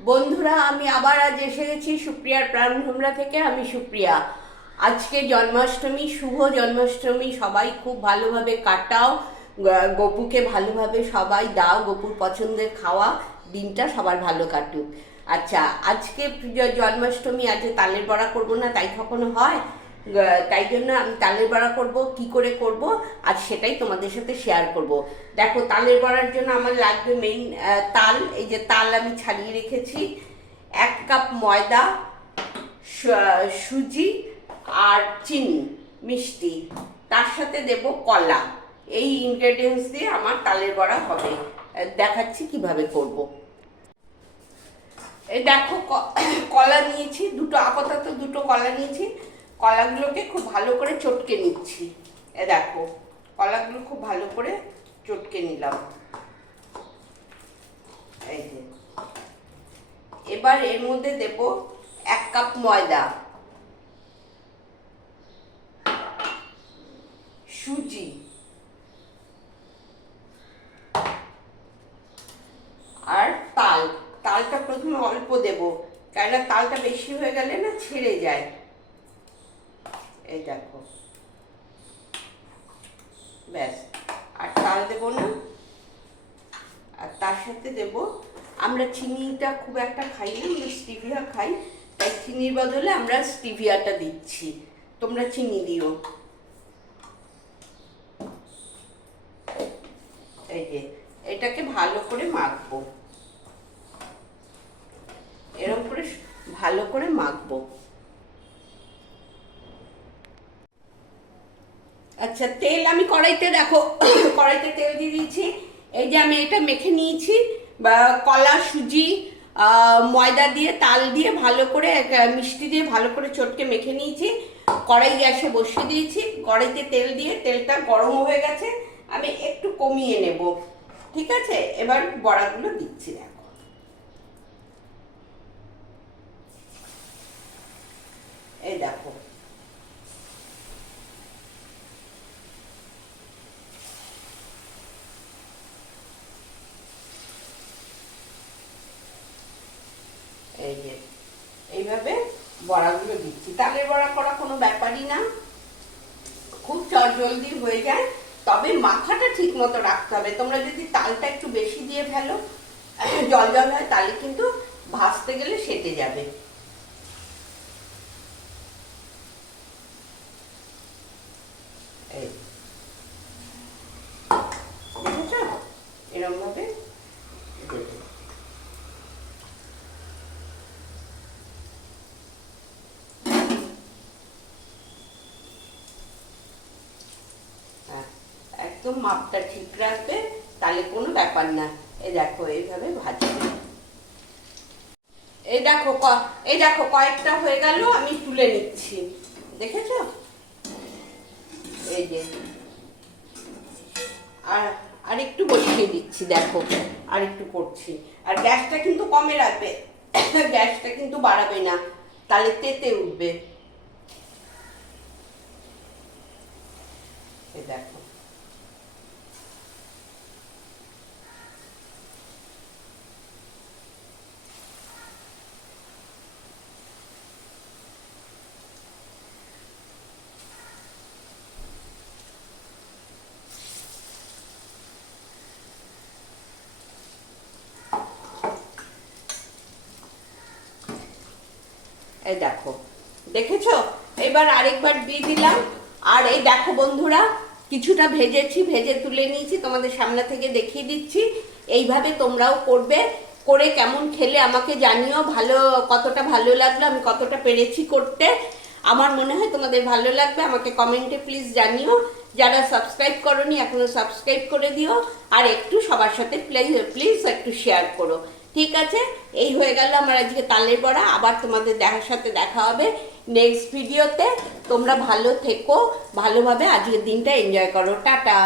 বন্ধুরা, আমি আবার আজ এসে গেছি সুপ্রিয়ার প্রাণভোমরা থেকে। আমি সুপ্রিয়া। আজকে জন্মাষ্টমী, শুভ জন্মাষ্টমী। সবাই খুব ভালোভাবে কাটাও, গপুকে ভালোভাবে সবাই দাও, গপুর পছন্দের খাওয়া, দিনটা সবার ভালো কাটুক। আচ্ছা, আজকে জন্মাষ্টমী, আজকে তালের বড়া করবো না তাই কখনো হয়? তাই জন্য আমি তালের বড়া করব। কি করে করব আজ সেটাই তোমাদের সাথে শেয়ার করব। দেখো, তালের বড়ার জন্য আমার লাগবে মেইন তাল। এই যে তাল আমি ছাড়িয়ে রেখেছি, 1 কাপ ময়দা, সুজি আর চিনি, মিষ্টি, তার সাথে দেব কলা। এই ইনগ্রেডিয়েন্টস দিয়ে আমার তালের বড়া হবে। দেখাচ্ছি কিভাবে করব। এই দেখো, কলা নিয়েছি দুটো, আপাতত দুটো কলা নিয়েছি। কলাগুলোকে খুব ভালো করে চটকে নিচ্ছি। এ দেখো, কলাগুলো খুব ভালো করে চটকে নিলাম। এই যে, এবার এর মধ্যে দেব 1 কাপ ময়দা, সুজি আর তাল। তালটা প্রথমে অল্প দেব, কেননা তালটা বেশি হয়ে গেলে না ছেড়ে যায়। এই দেখো, ব্যাস। আর তাল দেবো না। আর তার সাথে দেব, আমরা চিনিটা খুব একটা খাই না, আমরা স্টিভিয়া খাই, তাই চিনির বদলে আমরা স্টিভিয়াটা দিচ্ছি। তোমরা চিনি দিও। এই যে, এটাকে ভালো করে মাখবো, এরকম করে ভালো করে মাখবো। আচ্ছা, তেল আমি কড়াইতে, দেখো কড়াইতে তেল দিয়ে দিয়েছি। এই যে আমি এটা মেখে নিয়েছি, বা কলা, সুজি, ময়দা দিয়ে, তাল দিয়ে ভালো করে, মিষ্টি দিয়ে ভালো করে চটকে মেখে নিয়েছি। কড়াই গ্যাসে বসিয়ে দিয়েছি, কড়াইতে তেল দিয়ে, তেলটা গরম হয়ে গেছে, আমি একটু কমিয়ে নেব। ঠিক আছে, এবার বড়াগুলো দিচ্ছি। দেখো, এই দেখো, এই যে এইভাবে বড়াগুলো দিচ্ছি। তালের বড়া করা কোনো ব্যাপারই না, খুব জলদি হয়ে যায়। তবে মাথাটা ঠিক মতো রাখতে হবে। তোমরা যদি তালটা একটু বেশি দিয়ে ফেলো, জল জল হয়, তাহলে কিন্তু ভাজতে গেলে সেটে যাবে। এই দেখেছো, এরকম ভাবে দেবে। একদম মাপটা ঠিক রাখবে, তাহলে কোনো ব্যাপার না। এই দেখো, এইভাবে ভাজবে। এই দেখো কয়েকটা হয়ে গেল, আমি তুলে নিচ্ছি। দেখেছো, এই যে, আর আর একটু বসিয়ে দিচ্ছি। দেখো, আর একটু করছি। আর গ্যাসটা কিন্তু কমে রাখবে, গ্যাসটা কিন্তু বাড়াবে না, তাহলে তেতে উঠবে। এই দেখো, এই দেখো, দেখেছো? এবার আরেকবার দিয়ে দিলাম। আর এই দেখো বন্ধুরা, কিছুটা ভেজেছি, ভেজে তুলে নিয়েছি, তোমাদের সামনে থেকে দেখিয়ে দিচ্ছি। এইভাবে তোমরাও করবে, করে কেমন খেলে আমাকে জানিও। কতটা ভালো লাগলো, আমি কতটা পেরেছি করতে। আমার মনে হয় তোমাদের ভালো লাগবে, আমাকে কমেন্টে প্লিজ জানিও। যারা সাবস্ক্রাইব করোনি, এখনো সাবস্ক্রাইব করে দিও। আর একটু সবার সাথে প্লিজ প্লিজ একটু শেয়ার করো। ঠিক আছে, এই হয়ে গেল আমার আজকে তালের বড়া। আবার তোমাদের সাথে দেখা হবে নেক্সট ভিডিওতে। তোমরা ভালো থেকো, ভালোভাবে আজকের দিনটা এনজয় করো। টাটা।